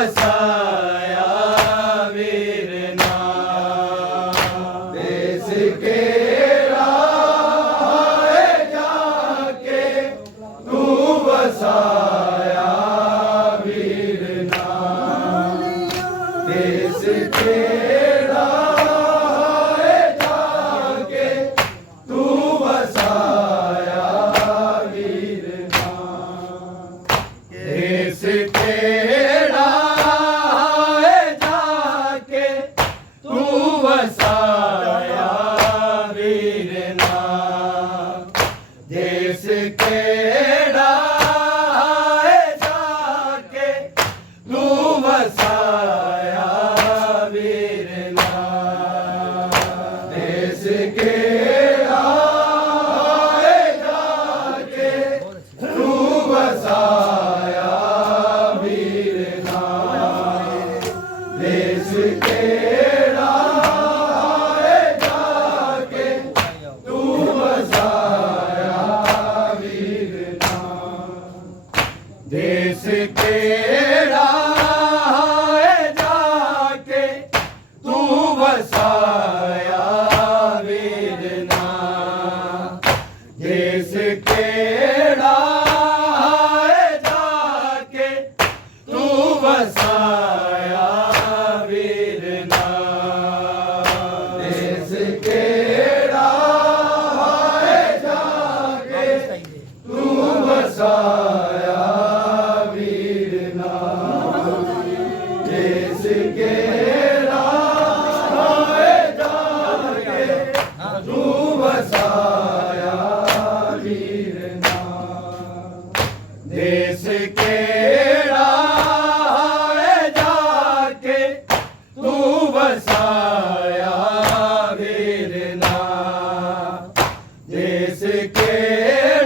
वसाया वीरना देश के राह जाके तू वसाया वीरना देश के देश के राह जाके तू वसाया वीरना देश के राह जाके तू वसाया वीरना देश के देश के राह जाके तू वसाया वीरना देश के राह जाके तू वसाया वीरना देश के राह जाके तू वसाया देश के राह जाके तू वसाया वीरना देश के राह जाके तू वसाया वीरना देश के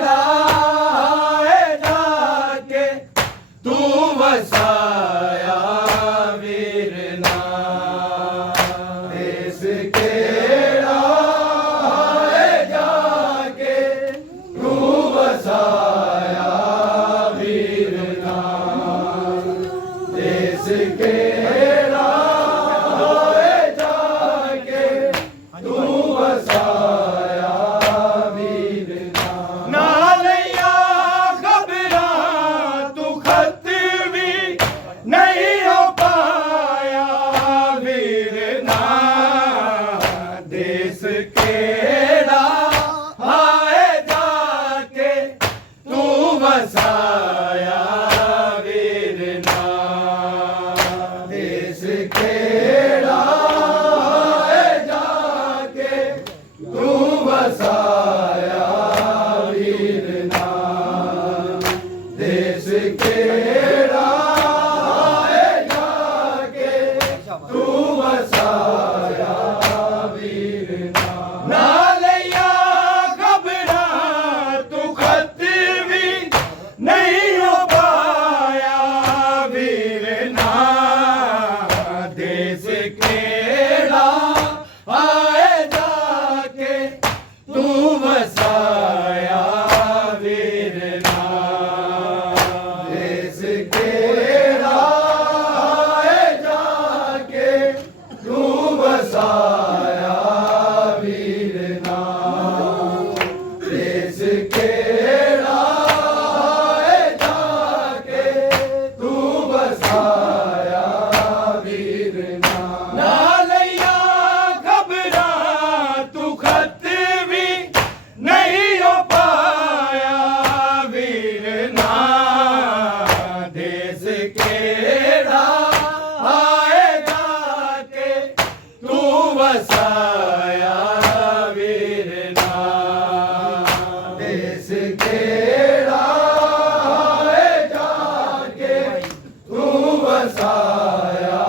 राह जाके तू वसाया वीरना देश के राह जाके तू वसाया वीरना देश के राह जाके तू वसाया वीरना नालैया खबरा तू खत भी नहीं हो पाया वीरना देश के राह जाके तू वसाया वीरना देश के राह जाके तू वसाया वीरना देश के राह जाके तू वसाया वीरना नालैया खबरा तू खत भी नहीं हो पाया वीरना देश के राह जाके तू वसाया वीरना देश के राह जाके तू वसाया वीरना देश के राह जाके तू वसाया वीरना नालैया खबरा तू खत भी नहीं हो पाया वीरना देश के राह जाके तू वसाया वीरना देश के राह जाके तू वसाया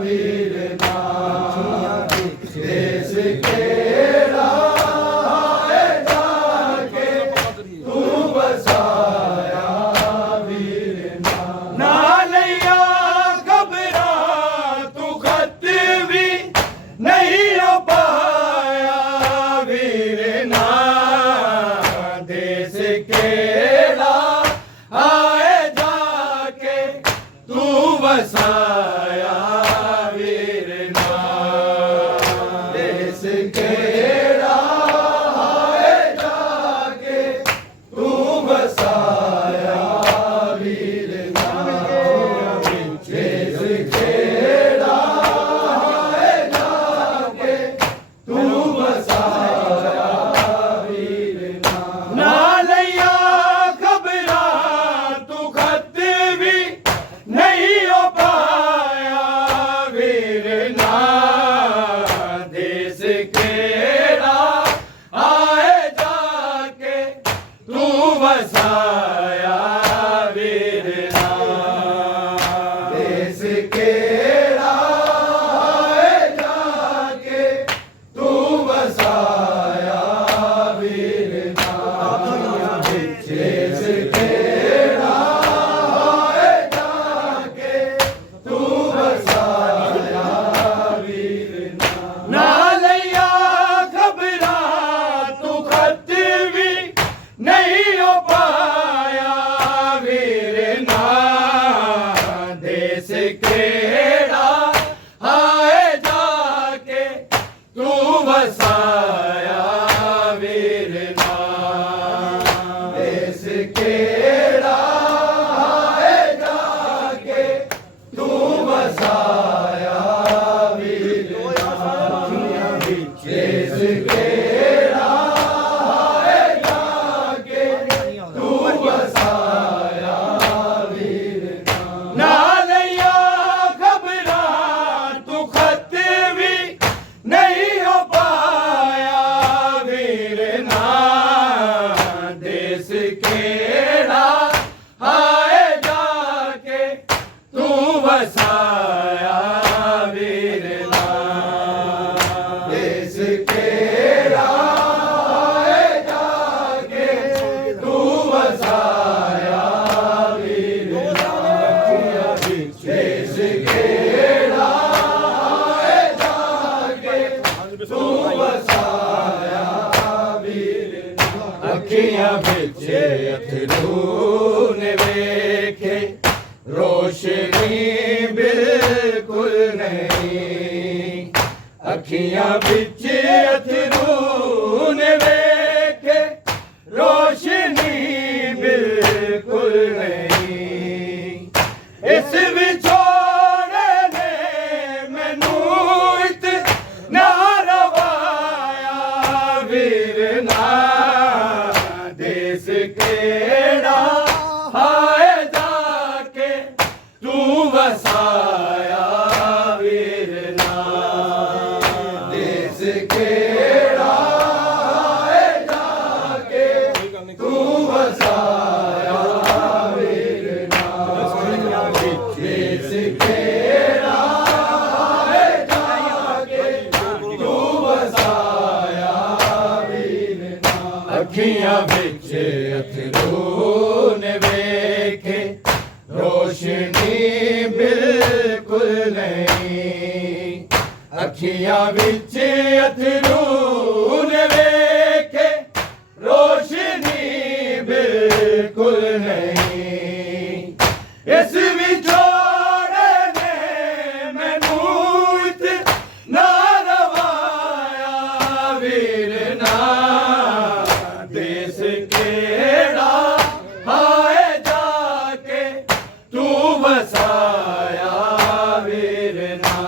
वीरना देश के राह जाके तू वसाया वीरना नालैया खबरा तू खत भी नहीं हो ਵਸਾਇਆ ਵੀਰ ਨਾ ਦੇਸ ਕਿਹੜਾ ਹੈ ਜਾ ਕੇ ਤੂੰ ਵਸਾਇਆ ਵੀਰ ਨਾ ਦੇਸ ਕਿਹੜਾ ਹੈ ਜਾ ਕੇ ਤੂੰ ਵਸਾਇਆ ਵੀਰ ਨਾ ਲਈਆ ਖਬਰਾਂ ਤੂੰ ਖੱਤ ਵੀ ਨਹੀਂ ਹੋ ਪਾਇਆ ਵੀਰ ਨਾ ਦੇਸ ਕਿਹੜਾ ਆਏ ਜਾ ਕੇ ਤੂੰ ਵਸਾਇਆ ਵੀਰ ਨਾ ਦੇਸ ਕਿਹੜਾ ਆਏ ਜਾ ਕੇ ਤੂੰ ਵਸਾਇਆ ਵੀਰ ਨਾ ਦੇਸ ਕਿਹੜਾ ਆਏ ਜਾ ਕੇ ਤੂੰ ਵਸਾਇਆ ਵੀਰ ਨਾ ਲਈਆ ਖਬਰਾਂ ਤੂੰ ਖੱਤ ਵੀ ਨਹੀਂ ਹੋ ਪਾਇਆ ਵੀਰ ਨਾ ਦੇਸ ਕਿਹੜਾ ਆਏ ਜਾ ਕੇ ਤੂੰ ਵਸਾਇਆ ਵੀਰ ਨਾ ਦੇਸ ਕਿਹੜਾ ਆਏ ਜਾ ਕੇ ਤੂੰ ਵਸਾਇਆ ਵੀਰ ਨਾ ਦੇਸ ਕਿਹੜਾ ਆਏ ਜਾ ਕੇ ਤੂੰ ਵਸਾਇਆ ਵੀਰ ਨਾ ਲਈਆ ਖਬਰਾਂ ਤੂੰ ਖੱਤ ਵੀ ਨਹੀਂ ਹੋ ਪਾਇਆ ਵੀਰ ਨਾ ਦੇਸ ਕਿਹੜਾ ਆਏ ਜਾ ਕੇ ਤੂੰ ਵਸਾਇਆ ਵੀਰ ਨਾ ਦੇਸ ਕਿਹੜਾ ਆਏ ਜਾ ਕੇ ਤੂੰ ਵਸਾਇਆ ਵੀਰ ਨਾ ਦੇਸ ਕਿਹੜਾ ਆਏ ਜਾ ਕੇ ਤੂੰ ਵਸਾਇਆ ਵੀਰ ਨਾ ਅੱਖੀਆਂ ਵਿੱਚ ਅਥਰੂ ਨੇ ਵੇਖੇ ਰੋਸ਼ਨੀ ਬਿਲਕੁਲ ਨਹੀਂ ਅੱਖੀਆਂ ਵਿੱਚ ਅਥਰੂ ਨੇ ਵੇਖੇ ਰੋਸ਼ਨੀ ਬਿਲਕੁਲ ਨਹੀਂ ਇਸ ਵਿਛੋੜੇ ਨੇ ਮੈਨੂੰ ਇਤਨਾ ਰਵਾਇਆ ਵੀਰ ਨਾ ਦੇਸ ਕਿਹੜਾ ਆਏ ਜਾ ਕੇ ਤੂੰ ਵਸਾਇਆ ਵੀਰ ਨਾ ਦੇਸ ਕਿਹੜਾ ਆਏ ਜਾ ਕੇ ਤੂੰ ਵਸਾਇਆ ਵੀਰ ਨਾ ਦੇਸ ਕਿਹੜਾ ਆਏ ਜਾ ਕੇ ਤੂੰ ਵਸਾਇਆ ਵੀਰ ਨਾ ਅੱਖੀਆਂ ਵਿੱਚ ਅਥਰੂ ਨੇ ਵੇਖੇ ਰੋਸ਼ਨੀ ਬਿਲਕੁਲ ਨਹੀਂ ਅੱਖੀਆਂ ਵਿੱਚ ਅਥਰੂ ਨੇ ਵੇਖੇ ਰੋਸ਼ਨੀ ਬਿਲਕੁਲ ਨਹੀਂ ਇਸ ਵਿਛੋੜੇ ਨੇ ਮੈਨੂੰ ਇਤਨਾ ਰਵਾਇਆ ਵੀਰ ਨਾ ਦੇਸ ਕਿਹੜਾ ਆਏ ਜਾ ਕੇ ਤੂੰ ਵਸਾਇਆ ਵੀਰ ਨਾ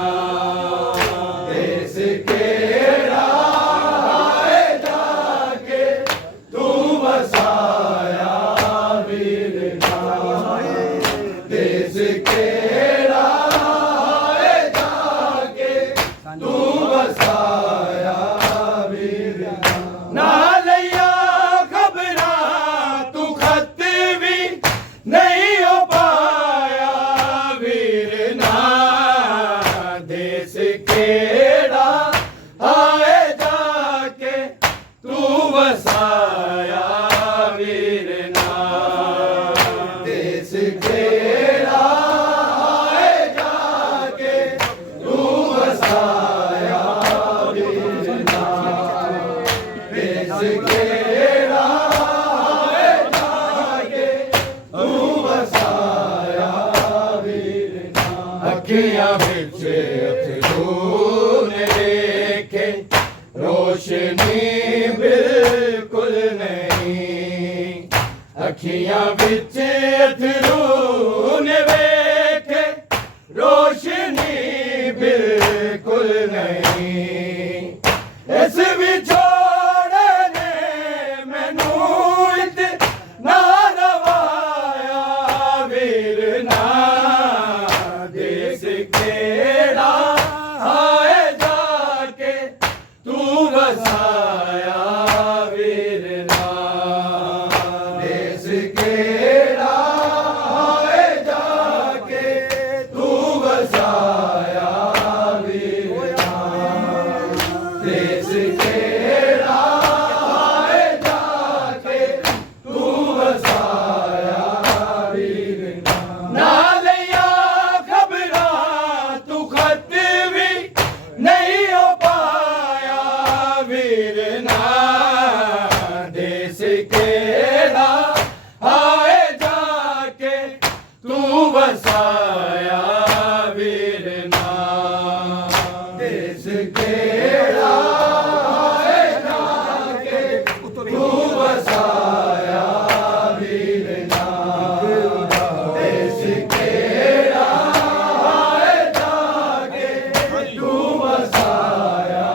ਦੇਸ ਕਿਹੜਾ अखियां विच अथरू ने वेखे रोशनी बिल्कुल नहीं अखियां विच अथरू ने वेखे रोशनी बिल्कुल नहीं इस विछोड़े ने मैनू इतना रवाया वीर ना देस केड़ा हाय जाके तू वसाया वीर ना देस केड़ा हाय जाके तू वसाया वीर ना देस केड़ा हाय जाके तू वसाया वीर ना नालिया खबरां तू खत भी नहीं हो पाया वीर ना देस केड़ा हाय जाके तू वसाया वीर ना देस केड़ा हाय जाके तू वसाया वीर ना देस केड़ा हाय जाके तू वसाया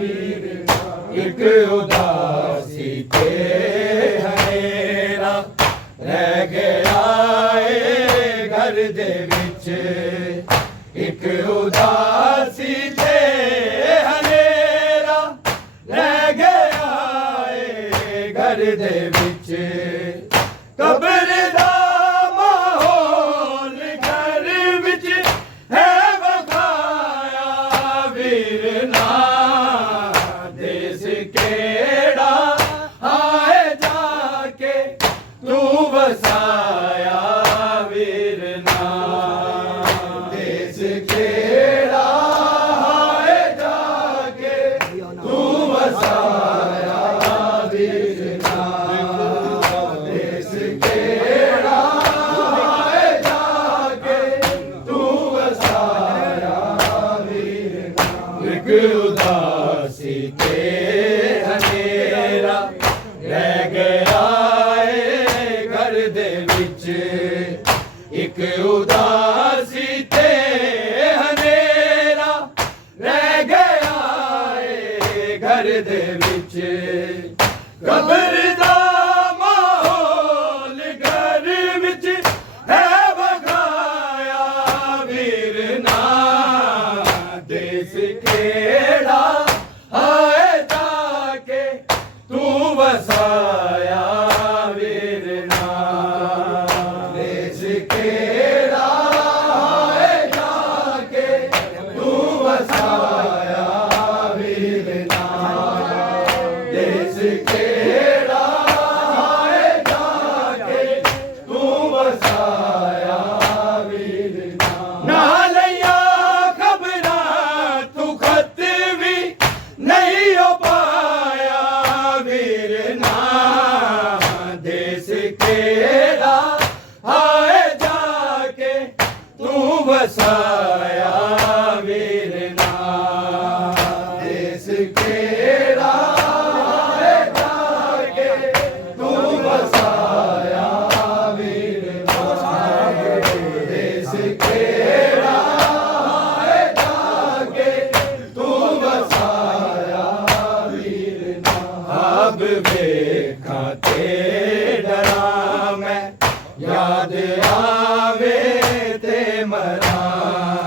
वीर ना एक उदासी ते हनेरा रह गया ए घर दे विच एक उदासी ते हनेरा रह गया ए घर दे विच कब्र दा माहौल घर विच है वखाया वीर ना देस केड़ा हाय जाके तू वसाया वीर ना देस केड़ा हाय जाके तू वसाया वीर ना देस केड़ा हाय जाके तू वसाया वीर ना एक उदासी ते हनेरा रह गया ए घर दे विच एक उदासी ते हनेरा रह गया ए घर दे विच कब्र दा माहौल घर विच है वखाया वीर ना देस केड़ा हाय जाके तू वसाया वीर ना देस केड़ा हाय जाके तू वसाया वीर ना देस केड़ा हाय जाके तू वसाया वीर ना नालिया खबरां तू खत भी नहीं हो पाया वीर ना देस केड़ा हाय जाके तू वसाया वीर ना देस केड़ा हाय जाके तू वसाया वीर ना देस केड़ा हाय जाके तू वसाया वीर ना अब वेखां ते डरां मैं याद आवे ते मरां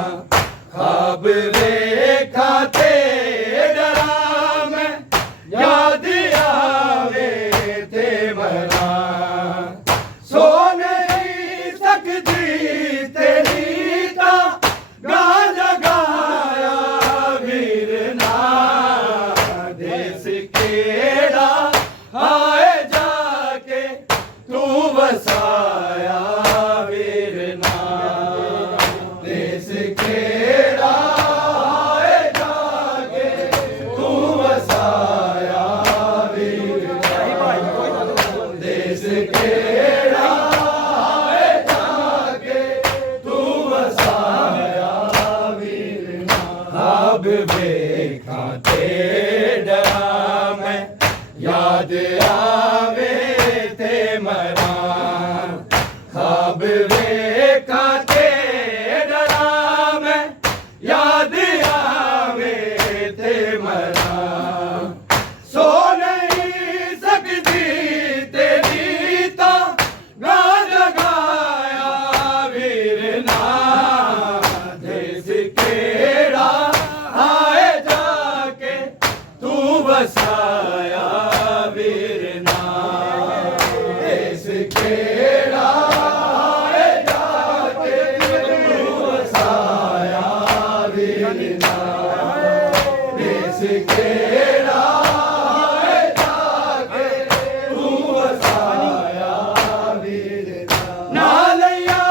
ख्वाब वेखां ते डरा मैं याद आवे ते मरां ख्वाब वेखां ते डरा मैं याद आवे ते मरां सो नहीं सकदी तेरी तां गां जगाया वीर ना देस केड़ा आए जाके तू बसाया वीर ना देस केड़ा आए जाके तू बसाया वीर ना देस केड़ा आए जाके तू बसाया वीर ना लिया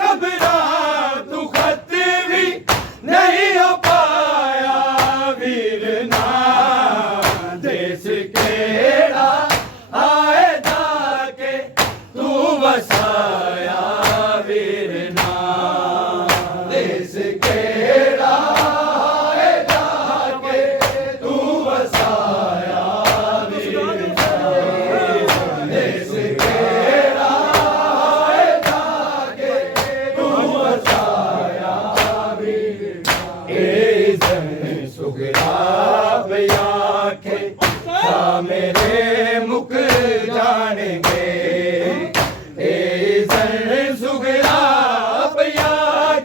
खबरां तू खत भी नहीं हो पाया वीर ना देस केड़ा आए जाके तू बसाया वीर ना देस केड़ा आए जाके तू बसाया वीर ना देस केड़ा आए जाके तू बसाया वीर ए जन सुगरा बया के सा मेरे मुख जानेंगे ए जन सुगरा बया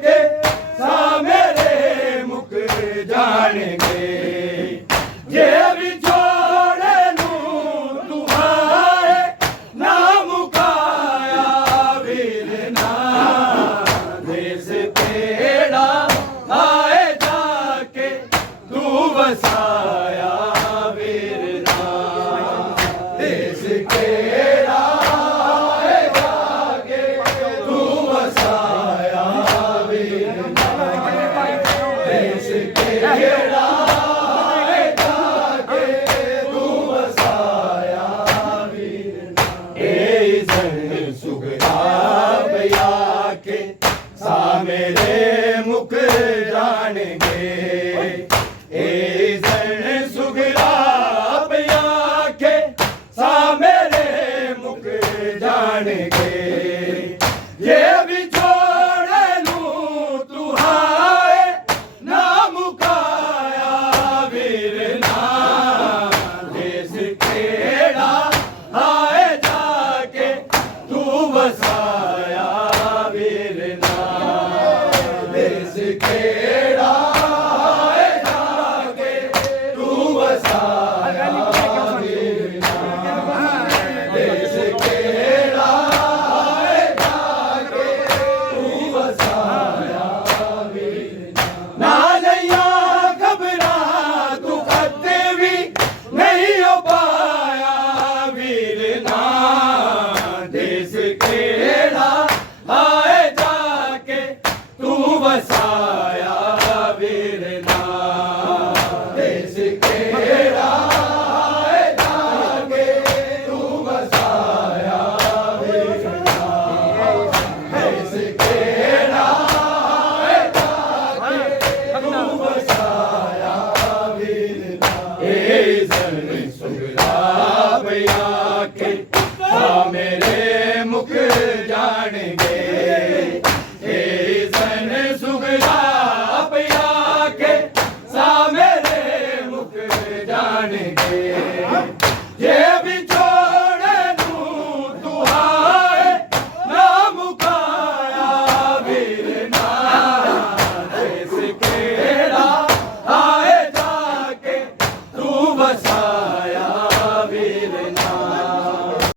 के सा मेरे मुख जानेंगे जे भी छोड़े नू तू आए ना मुकाया वीर ना देस केड़ा आए जाके तू बसाया वीर ना देस केड़ा आए जाके तू बसाया वीर ना देस केड़ा आए जाके तू बसाया वीर ना ए जन सुगरा बया के सा मेरे मुख जानेंगे ए जन सुगरा बया के सा मेरे मुख जानेंगे ये भी छोड़े लूं तू आए ना मुकाया वीर ना देस केड़ा आए जाके तू बसाया वीर ना देस केड़ा आए जाके तू बसाया वीर ना देस केड़ा आए जाके तू बसाया वीर ना लिया खबरां तू खत भी नहीं हो पाया वीर ना देस केड़ा आए जाके तू बसाया